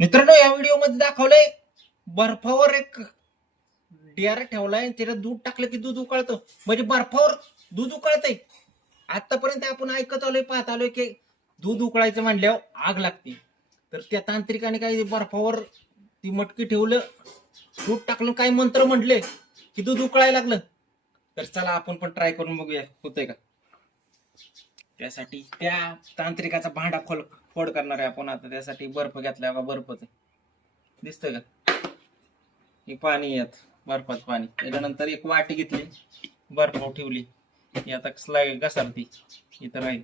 मित्रांनो, या व्हिडिओ मध्ये दाखवलंय बर्फावर एक डिअर ठेवलाय, त्याला दूध टाकलं की दूध उकळतं. म्हणजे बर्फावर दूध उकळतंय. आतापर्यंत आपण ऐकत आलोय, पाहत आलोय की दूध उकळायचं म्हणल्यावर आग लागते. तर त्या तांत्रिकाने काही बर्फावर ती मटकी ठेवलं, दूध टाकलं, काय मंत्र म्हटले की दूध उकळायला लागलं. तर चला आपण पण ट्राय करून बघूया होतंय का. त्यासाठी त्या तांत्रिकाचा भांडा फोड करणार आहे आपण. आता त्यासाठी बर्फ घेतलाय, बर्फच दिसतंय का, हे पाणी येत बर्फात पाणी. त्याच्यानंतर एक वाटी घेतली, बर्फावर ठेवली, ही आता स्लाइड घसरती इथं राहील.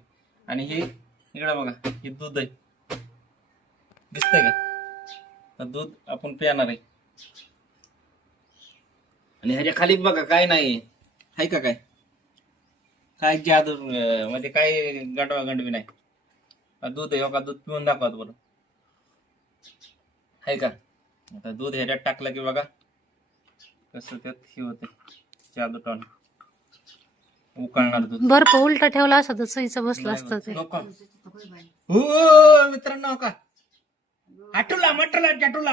आणि हे इकडे बघा, हे दूध आहे, दिसतंय का. तर दूध आपण पिणार आहे. आणि ह्याच्या खाली बघा काय नाही आहे का, काय जादू म्हणजे काय गंडवा गंडवी नाही. दूध आहे का, दूध पिऊन दाखवत बरं, आहे का. आता दूध ह्याच्यात टाकलं की बघा कसं त्यात हे होते, जादू टॉन उकळणार दूध. बर्फ उलटा ठेवला असता तर सईचं बसलं असतं ते. हो मित्रांनो, का आटुला मटुला चाटुला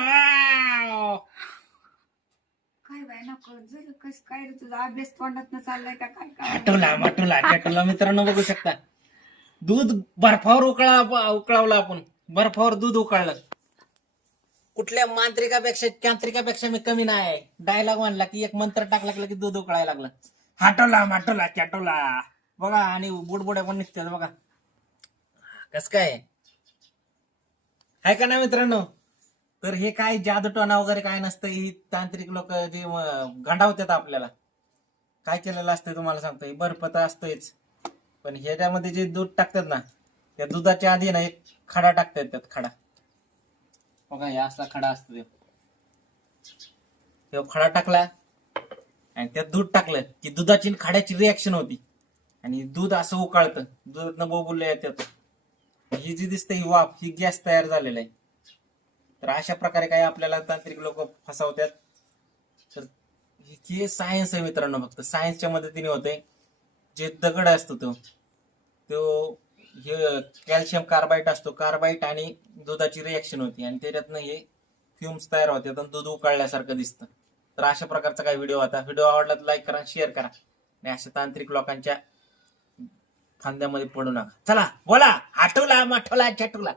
काय बाय नको कस काय तुझा अभ्यास तोंडात चाललाय का काय आटुला मटुला चाटुला. मित्रांनो बघू शकता, दूध बर्फावर उकळवलं आपण, बर्फावर दूध उकळलं. कुठल्या मांत्रिकापेक्षा तांत्रिकापेक्षा मी कमी नाही. डायलॉग म्हणला की एक मंत्र टाकला की दूध उकळायला लागलं. हाटोला माटोला चाटोला बघा. आणि बुडबुड्या पण निघतात बघा, कस काय आहे का ना मित्रांनो. तर हे काय जादूटोना वगैरे काय नसतं. ही तांत्रिक लोक जे गंडावतात आपल्याला. काय केलेलं असतं तुम्हाला सांगतो, बर्फ तर असतोच, पण ह्याच्यामध्ये जे दूध टाकतात ना, त्या दुधाच्या आधी ना एक खडा टाकतात. त्यात खडा बघा, हे असला खडा असतो, तो खडा टाकला आणि त्यात दूध टाकलं की दुधाची खड्याची रिॲक्शन होती आणि दूध असं उकळतं. दुधातनं बोबुल्या येतात. ही जी दिसते ही वाफ, ही गॅस तयार झालेला आहे. तर अशा प्रकारे काही आपल्याला तांत्रिक लोक फसवतात. तर हे सायन्स आहे मित्रांनो, फक्त सायन्सच्या मदतीने होते. जे दगड असतो तो हे कॅल्शियम कार्बाईड असतो, कार्बाईड आणि दुधाची रिॲक्शन होती आणि त्याच्यातनं हे फ्युम्स तयार होतात आणि दूध उकळल्यासारखं दिसतं. तर अशा प्रकारचा काही व्हिडिओ होता. व्हिडिओ आवडला तर लाईक करा, शेअर करा आणि अशा तांत्रिक लोकांच्या फांद्यामध्ये पडू नका. चला बोला, आठवला माठवला चटुला.